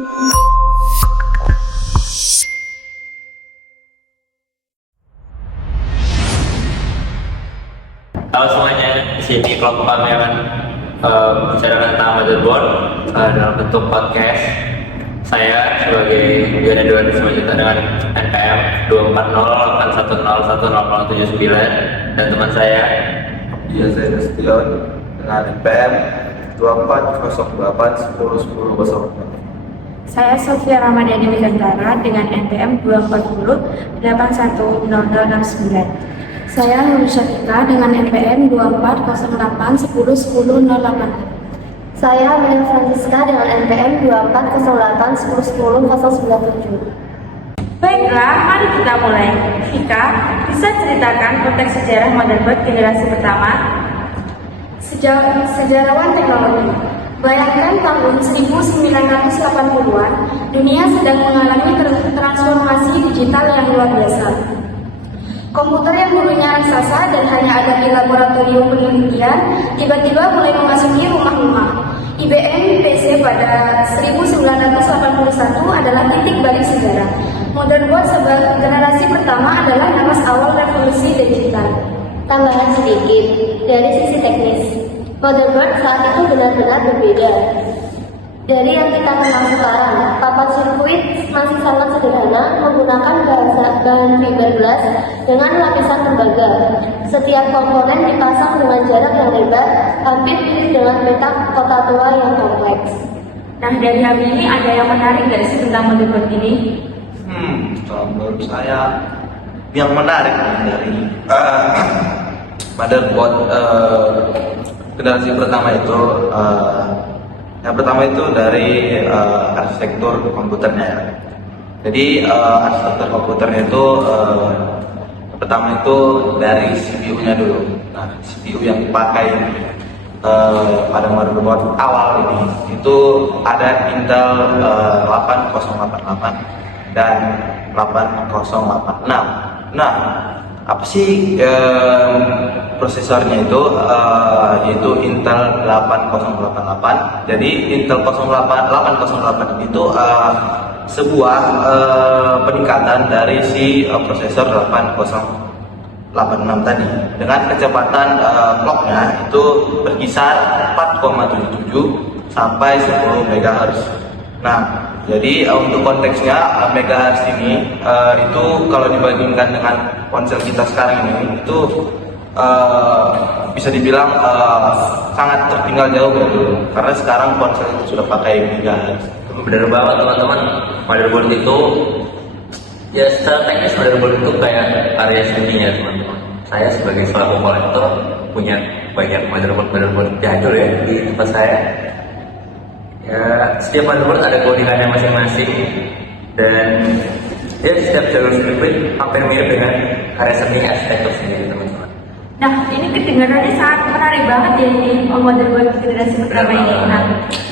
Halo semuanya, di sini kelompok kami akan bicara tentang motherboard dalam bentuk podcast. Saya sebagai Gana 259 dengan NPM 24081010079 dan teman saya. Iya, saya Kristion dengan NPM 2408101004. Saya Sofia Ramadhani Wigantara dengan NPM 240810069. Saya Nur Syafika dengan NPM 2408101008. Saya Amelia Francisca dengan NPM 2408101097. Baiklah, mari kita mulai. Vika, bisa ceritakan konteks sejarah motherboard generasi pertama? Sejarawan teknologi. Bayangkan tahun 1980-an, dunia sedang mengalami transformasi digital yang luar biasa. Komputer yang dulunya raksasa dan hanya ada di laboratorium penelitian, tiba-tiba mulai memasuki rumah-rumah. IBM PC pada 1981 adalah titik balik sejarah. Motherboard sebagai generasi pertama adalah napas awal revolusi digital. Tambahan sedikit, dari sisi teknis, motherboard saat itu benar-benar berbeda dari yang kita kenal sekarang. Papan sirkuit masih sangat sederhana, menggunakan bahan fiberglass dengan lapisan tembaga. Setiap komponen dipasang dengan jarak yang lebar, hampir mirip dengan petak kota tua yang kompleks. Nah, dari hal ini ada yang menarik dari tentang motherboard ini? Kalau menurut saya yang menarik dari motherboard generasi pertama itu yang pertama itu dari arsitektur komputernya ya. Jadi arsitektur komputernya itu yang pertama itu dari CPU-nya dulu. Nah, CPU yang dipakai pada motherboard awal ini itu ada Intel 8088 dan 8086. Nah, apa sih prosesornya itu yaitu Intel 8088. Jadi Intel 8088 itu sebuah peningkatan dari si prosesor 8086 tadi dengan kecepatan clocknya itu berkisar 4,77 sampai 10 MHz. Nah, jadi untuk konteksnya megahertz ini itu kalau dibandingkan dengan ponsel kita sekarang ini itu bisa dibilang sangat tertinggal jauh gitu. Karena sekarang ponsel itu sudah pakai megahertz. Benar banget teman-teman, motherboard itu ya secara teknis motherboard itu kayak karya seninya teman-teman. Saya sebagai selaku kolektor punya banyak motherboard jadul ya di tempat saya. Ya, setiap motherboard ada keunikannya masing-masing dan ya setiap jalur sirkuit hampir mirip dengan karya seni arsitektur sendiri teman-teman. Nah, ini kedengarannya sangat menarik banget ya ini motherboard generasi pertama ini.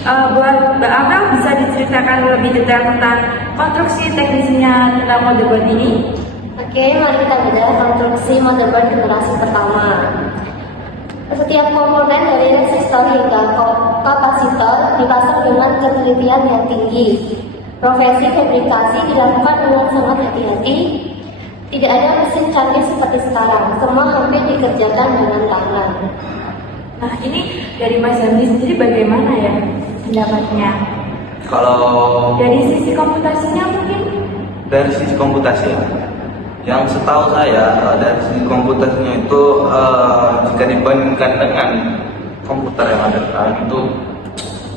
Nah, buat Mbak Amel bisa diceritakan lebih detail tentang konstruksi teknisnya tentang motherboard ini? Oke, mari kita bedah konstruksi motherboard generasi pertama. Setiap komponen dari resistor hingga kapasitor dipasang dengan ketelitian yang tinggi. Profesi fabrikasi dilakukan dengan sangat hati-hati. Tidak ada mesin canggih seperti sekarang, semua hampir dikerjakan dengan tangan. Nah, ini dari Mas Hamdi sendiri bagaimana ya pendapatnya? Kalau Dari sisi komputasinya mungkin? dari sisi komputasi ya, yang setahu saya dari sisi komputasinya itu jika dibandingkan dengan komputer yang ada sekarang itu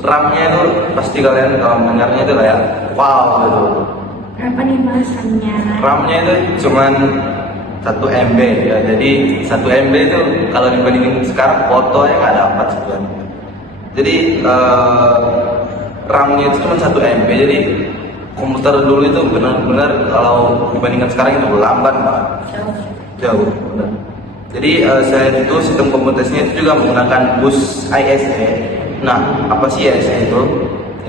RAM-nya itu pasti kalian kalau mendengarnya itu kayak wow gitu. Berapa nih Mas RAM-nya? RAM-nya itu cuman 1 MB ya, jadi 1 MB itu kalau dibandingin sekarang fotonya nggak dapat sebenarnya. Jadi RAM-nya itu cuma 1 MB, jadi komputer dulu itu benar-benar kalau dibandingkan sekarang itu lambat banget. Jauh benar. Jadi saya itu sistem komputasinya itu juga menggunakan bus ISA. Nah, apa sih ISA itu?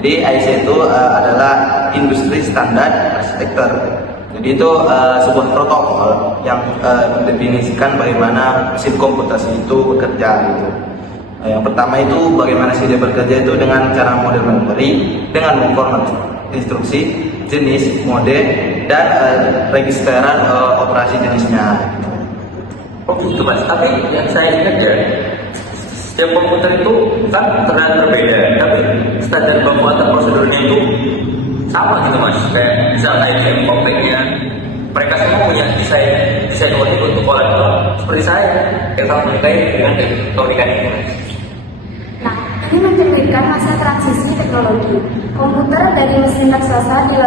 Jadi ISA itu adalah Industri Standard Architecture. Jadi itu sebuah protokol yang mendefinisikan bagaimana mesin komputasi itu bekerja gitu. Yang pertama itu bagaimana sih dia bekerja itu dengan cara model memori dengan memformat instruksi, jenis, mode, dan registeran operasi jenisnya. Oh gitu mas, tapi yang saya ingat ya, setiap komputer itu kan terlihat berbeda, tapi standar baku atau prosedurnya itu sama gitu mas. Kayak misalnya IBM Compaq-nya, mereka semua punya desain unik untuk kolektor seperti saya, yang sama kayak dengan keunikan ini mas. Nah, ini mencerminkan masa transisi teknologi. Komputer dari mesin raksasa di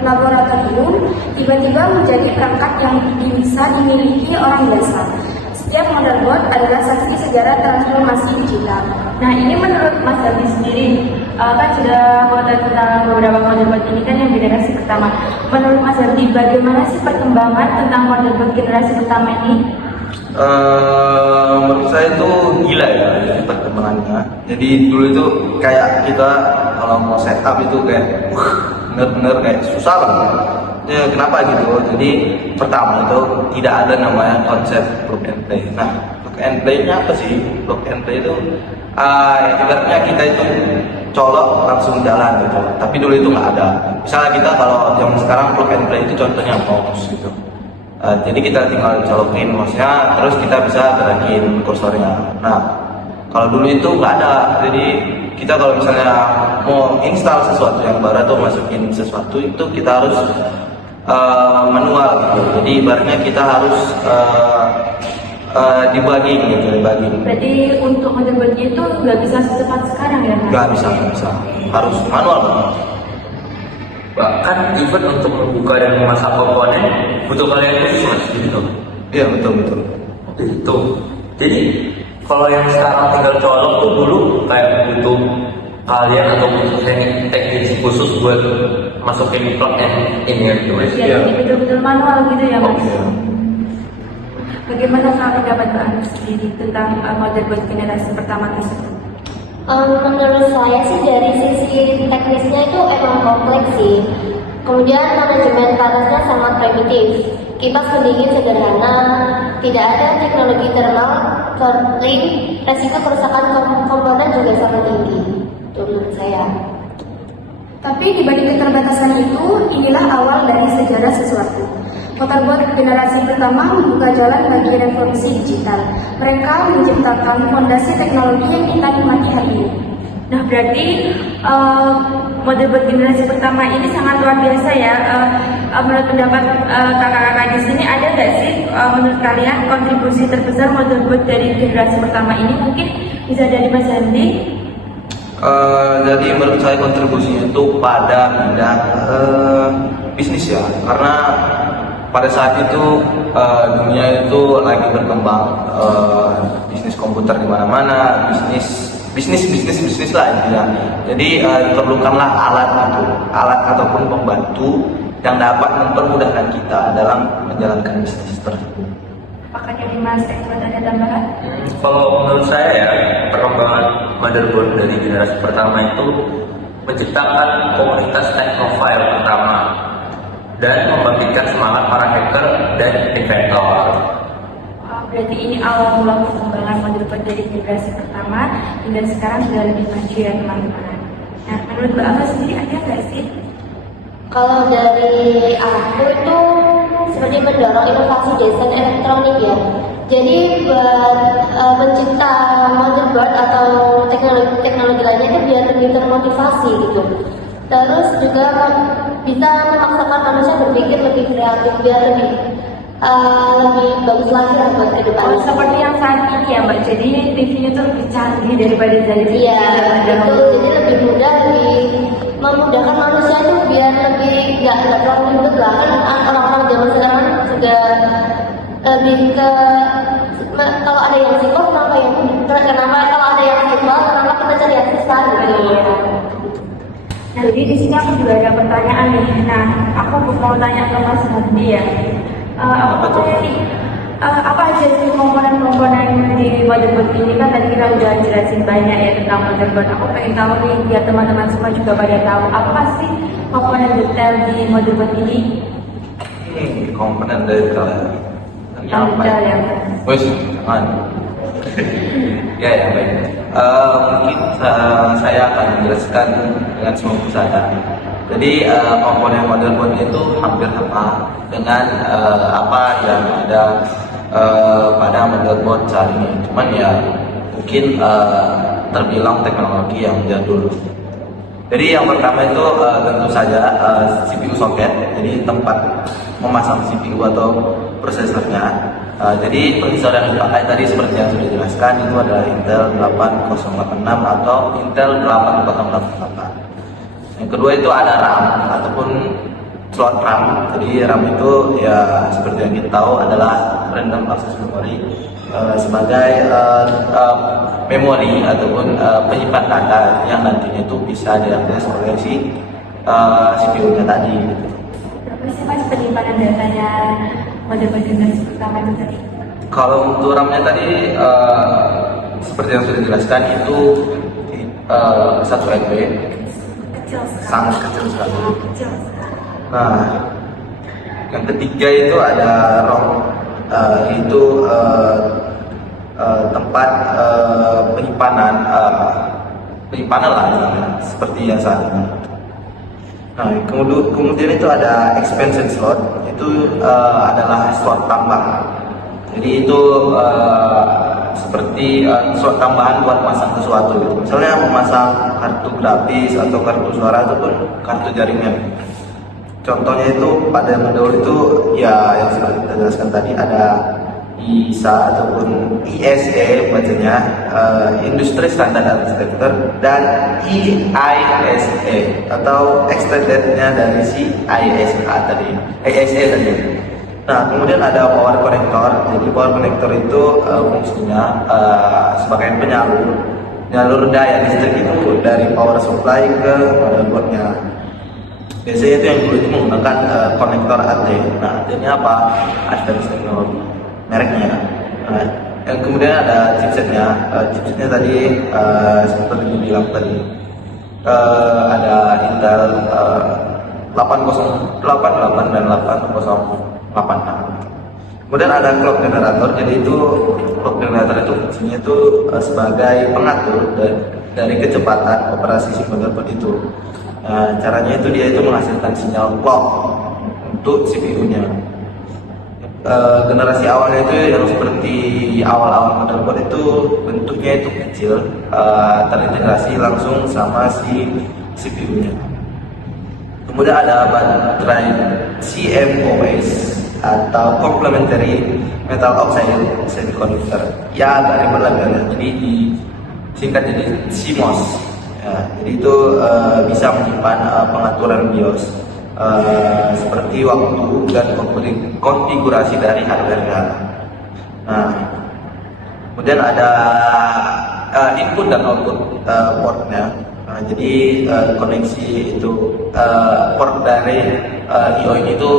laboratorium tiba-tiba menjadi perangkat yang bisa dimiliki orang biasa. Setiap motherboard adalah saksi sejarah transformasi digital. Nah ini menurut Mas Abi sendiri, kan sudah konten tentang beberapa motherboard ini kan yang generasi pertama. Menurut Mas Abi, bagaimana sih perkembangan tentang motherboard generasi pertama ini? Menurut saya itu gila ya perkembangannya. Jadi dulu itu kayak kita kalau mau setup itu kayak bener-bener kayak susah banget. Ya, kenapa gitu? Jadi pertama itu tidak ada namanya konsep plug and play. Nah, plug and play-nya apa sih? Plug and play itu ibaratnya kita itu colok langsung jalan gitu. Tapi dulu itu nggak ada. Misalnya kita kalau zaman sekarang plug and play itu contohnya mouse gitu. Jadi kita tinggal colokin mouse-nya, terus kita bisa gerakin kursornya. Nah, kalau dulu itu nggak ada. Jadi kita kalau misalnya mau install sesuatu yang baru atau masukin sesuatu itu kita harus manual gitu. Jadi ibaratnya kita harus dibagi gitu, dibagi. Berarti untuk motherboardnya itu nggak bisa secepat sekarang ya Mas? Nggak bisa, harus manual banget. Bahkan even untuk membuka dan memasang komponen butuh kalian khusus mas gitu. Iya betul. Gitu. Jadi kalau yang sekarang tinggal colok tuh dulu kayak butuh kalian atau butuh teknisi khusus buat masukin plug and in gitu mas. Ya, jadi betul-betul manual gitu ya Mas? Iya. Bagaimana pendapat Mbak Anu sendiri tentang motherboard generasi pertama tersebut? Menurut saya sih dari sisi teknisnya itu emang kompleks sih. Kemudian manajemen panasnya sangat primitif. Kipas pendingin sederhana, tidak ada teknologi thermal throttling, resiko kerusakan komponen juga sangat tinggi. Itu menurut saya. Tapi dibalik keterbatasan itu, inilah awal dari sejarah sesuatu. Motherboard generasi pertama membuka jalan bagi revolusi digital. Mereka menciptakan fondasi teknologi yang kita nikmati hari ini. Nah berarti motherboard generasi pertama ini sangat luar biasa ya. Menurut pendapat kakak-kakak di sini, ada nggak sih menurut kalian kontribusi terbesar motherboard dari generasi pertama ini? Mungkin bisa dari Mas Andi. Jadi menurut saya kontribusinya itu pada bidang bisnis ya, karena pada saat itu dunia itu lagi berkembang, bisnis komputer di mana-mana, bisnis lah intinya. Jadi diperlukanlah alat ataupun pembantu yang dapat mempermudahkan kita dalam menjalankan bisnis tersebut. Apakah dari Mas Ekman ada tambahan? Kalau menurut saya ya, perkembangan motherboard dari generasi pertama itu menciptakan komunitas teknofile pertama dan membangkitkan semangat para hacker dan inventor. Berarti ini awal mula perkembangan motherboard dari generasi pertama hingga sekarang sudah lebih maju ya teman-teman. Nah, menurut Mbak Alma sendiri ada nggak sih? Kalau dari aku itu seperti mendorong inovasi desain elektronik ya. Jadi buat pencipta motherboard atau teknologi lainnya itu biar lebih termotivasi gitu. Terus juga bisa memaksakan manusia berpikir lebih kreatif biar lebih bagus lagi lah buat ke depan. Seperti yang saat ini ya Mbak, jadi TV-nya tuh lebih canggih daripada dari Iya, betul. Jadi lebih mudah, lebih memudahkan manusia tuh biar lebih nggak terlalu ribet lah. Kan orang-orang zaman sekarang sudah lebih ke kalau ada yang simpel kenapa kalau ada yang simpel kenapa kita cari yang susah gitu. Nah, jadi di sini aku juga ada pertanyaan nih. Nah, aku mau tanya ke Mas Hadi ya. Apa aja sih komponen-komponen di motherboard ini? Kan tadi kita udah jelasin banyak ya tentang motherboard. Aku pengen tahu nih biar teman-teman semua juga pada tahu apa sih komponen detail di motherboard ini? Komponen dari kalian. Detail ya. Wes, jangan. Ya baik. Mungkin saya akan menjelaskan dengan semampu saya. Jadi komponen motherboard itu hampir sama dengan apa yang ada pada motherboard saat ini. Cuman ya mungkin terbilang teknologi yang jadul. Jadi yang pertama itu tentu saja CPU socket, jadi tempat memasang CPU atau prosesornya. Jadi prosesor yang dipakai tadi seperti yang sudah dijelaskan itu adalah Intel 8086 atau Intel 8088. Yang kedua itu ada RAM ataupun slot RAM. Jadi RAM itu ya seperti yang kita tahu adalah random access memory sebagai memori ataupun penyimpan data yang nantinya itu bisa diakses oleh si CPU-nya tadi. Berapa sih Mas penyimpanan datanya motherboard generasi pertama itu tadi? Kalau untuk RAM-nya tadi seperti yang sudah dijelaskan itu 1 MB, Kecil sekali. sangat kecil sekali. Kecil sekali. Nah, yang ketiga itu ada ROM, itu tempat penyimpanan lah seperti yang saat ini. Nah, kemudian itu ada expansion slot, itu adalah slot tambah. Jadi itu seperti slot tambahan buat masang sesuatu gitu. Misalnya memasang kartu grafis atau kartu suara ataupun kartu jaringan. Contohnya itu pada modul itu ya yang sudah kita jelaskan tadi ada ISA ataupun ISE bacanya, Industri Standard Architecture, dan IISA atau extendednya dari si ISA tadi, ISA tadi. Nah, kemudian ada power connector. Jadi power connector itu fungsinya sebagai penyalur daya listrik itu dari power supply ke motherboardnya. Biasanya itu yang dulu itu menggunakan konektor AT. Nah, AT-nya apa? Advanced Technology mereknya. Nah, yang kemudian ada chipsetnya. Chipsetnya tadi seperti dibilang tadi ada Intel 8088 dan 8086. Kemudian ada clock generator. Jadi itu clock generator itu fungsinya itu sebagai pengatur dari kecepatan operasi si motherboard itu. Caranya itu dia itu menghasilkan sinyal clock untuk CPU-nya. Generasi awalnya itu yang seperti awal-awal motherboard itu bentuknya itu kecil, terintegrasi langsung sama si CPU-nya. Kemudian ada baterai CMOS atau complementary metal oxide semiconductor. Ya agak ribet lagi, jadi disingkat jadi CMOS. Ya, jadi itu bisa menyimpan pengaturan BIOS seperti waktu dan konfigurasi dari hardware-nya. Nah, kemudian ada input dan output portnya. Nah, jadi koneksi itu port dari I/O ini itu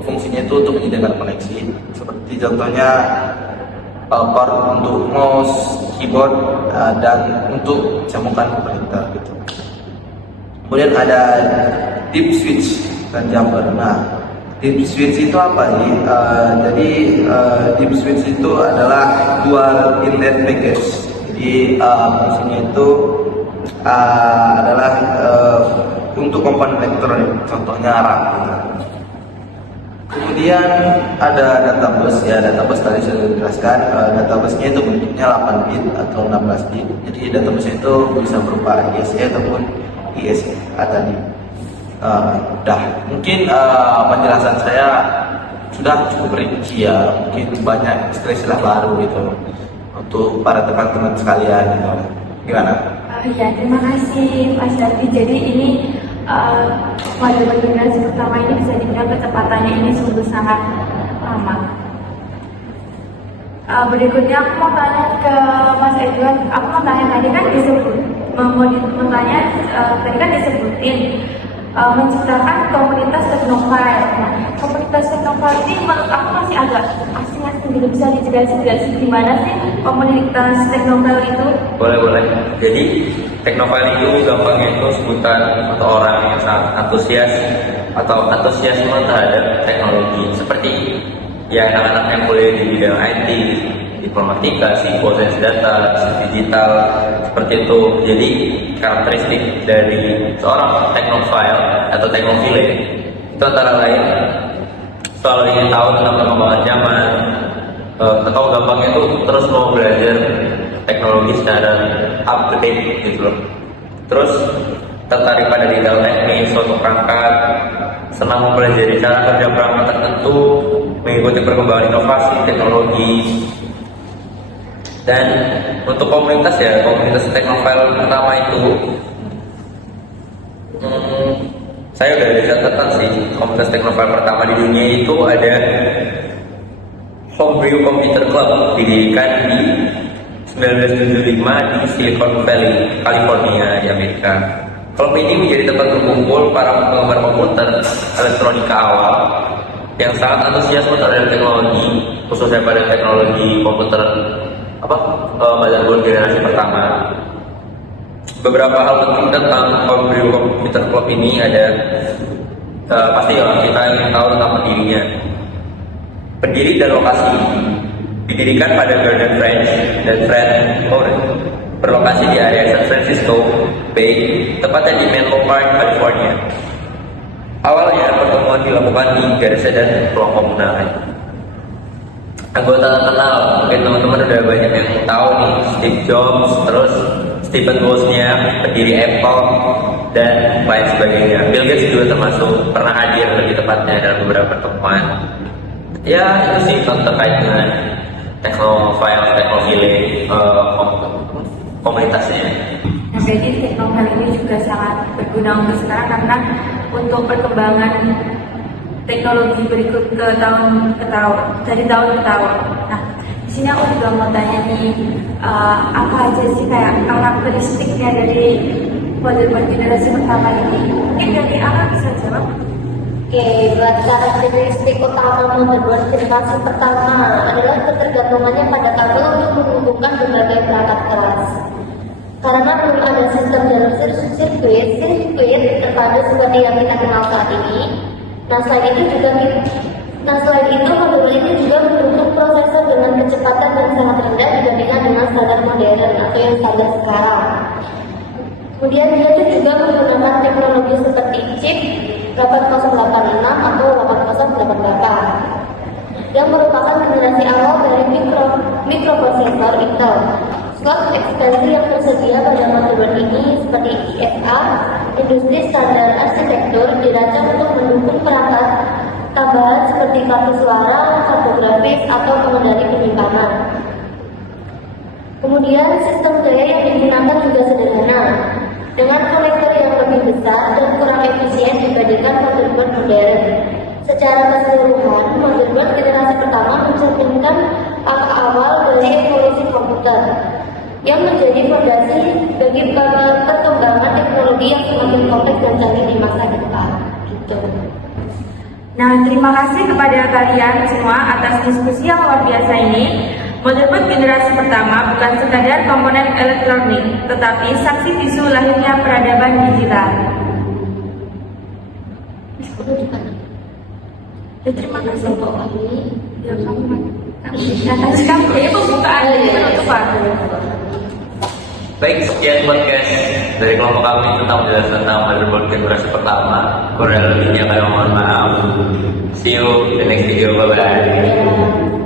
fungsinya itu untuk menyediakan koneksi. Seperti contohnya port untuk mouse, keyboard, dan untuk sambungan printer gitu. Kemudian ada deep switch dan jumper. Nah, deep switch itu apa nih? Jadi deep switch itu adalah dual inlet package. Jadi fungsinya itu adalah untuk komponen elektronik, contohnya RAM. Gitu. Kemudian ada databus. Ya, databus tadi sudah dijelaskan. Databusnya itu bentuknya 8 bit atau 16 bit. Jadi databusnya itu bisa berupa ISA ataupun ISA tadi. Udah, mungkin penjelasan saya sudah cukup rinci ya. Mungkin banyak istilah-istilah baru gitu untuk para teman-teman sekalian gitu. Gimana? Ya, terima kasih Mas Darvi. Jadi ini motherboard generasi pertama ini bisa dibilang kecepatannya ini sungguh sangat lama. Berikutnya aku mau tanya ke Mas Edward. Aku mau tanya tadi kan disebutin menciptakan komunitas teknofile. Nah, komunitas teknofile ini menurut aku masih agak asing-asing gitu. Bisa dijelasin nggak sih gimana sih komunitas teknofile itu? Boleh. Jadi teknofile itu gampangnya itu sebutan atau orang yang sangat antusias atau antusiasme terhadap teknologi, seperti ya anak-anak yang kuliah di bidang IT, informatika, psikosains data, digital, seperti itu. Jadi karakteristik dari seorang teknofile atau teknofile itu antara lain selalu ingin tahu tentang perkembangan zaman, atau gampangnya itu terus mau belajar teknologi secara up to date gitu loh. Terus tertarik pada detail teknis suatu perangkat, senang mempelajari cara kerja perangkat tertentu, mengikuti perkembangan inovasi teknologi. Dan untuk komunitas ya, komunitas teknofile pertama itu saya udah ada catatan sih. Komunitas teknofile pertama di dunia itu ada Homebrew Computer Club, didirikan di 1975 di Silicon Valley, California di Amerika. Klub ini menjadi tempat berkumpul para penggemar komputer elektronika awal yang sangat antusias terhadap teknologi, khususnya pada teknologi komputer motherboard generasi pertama. Beberapa hal penting tentang Homebrew Computer Club ini ada, pasti ya kita ingin tahu tentang pendirinya. Pendiri dan lokasi didirikan pada Gordon French dan Fred Moore, berlokasi di area San Francisco Bay, tepatnya di Menlo Park, California. Awalnya pertemuan dilakukan di Garza dan ruang komunal. Anggota terkenal, mungkin teman-teman udah banyak yang tahu nih, Steve Jobs, terus Stephen Wozniak, pendiri Apple, dan lain sebagainya. Bill Gates juga termasuk pernah hadir lebih tepatnya dalam beberapa pertemuan. Ya itu sih terkait dengan teknofile komunitasnya. Nah, jadi teknologi ini juga sangat berguna untuk sekarang karena untuk perkembangan teknologi berikut ke tahun dari tahun ke tahun. Nah, di sini aku juga mau tanya nih, apa aja sih kayak karakteristiknya dari motherboard generasi pertama ini? Mungkin dari Ana bisa jawab. Oke, buat karakteristik utama motherboard generasi pertama adalah ketergantungannya pada kabel untuk menghubungkan berbagai perangkat keras. Karena belum ada sistem jalur sirkuit terpadu seperti yang kita kenal saat ini. Nah, selain itu motherboard ini juga mendukung prosesor dengan kecepatan yang sangat rendah dibandingkan dengan standar modern atau yang standar sekarang. Kemudian dia juga menggunakan teknologi seperti chip 8086 atau 8088 yang merupakan generasi awal dari mikroprosesor Intel. Slot ekspansi yang tersedia pada motherboard ini seperti ISA, industri standar arsitektur, dirancang untuk mendukung perangkat tambahan seperti kartu suara, kartu grafis, atau pengendali penyimpanan. Kemudian sistem daya yang digunakan juga sederhana, dengan konektor yang lebih besar dan kurang efisien dibandingkan motherboard modern. Secara keseluruhan, motherboard generasi pertama mencerminkan langkah awal dari evolusi komputer yang menjadi fondasi bagi perkembangan teknologi yang semakin kompleks dan canggih di masa depan. Gitu. Nah, terima kasih kepada kalian semua atas diskusi yang luar biasa ini. Motherboard generasi pertama bukan sekadar komponen elektronik, tetapi saksi bisu lahirnya peradaban digital. Terima kasih. Ya, kamu pembukaan penutupan. Baik, sekian podcast dari kelompok kami tentang penjelasan tentang motherboard generasi pertama. Kurang lebihnya kami mohon maaf. See you in the next video. Bye bye.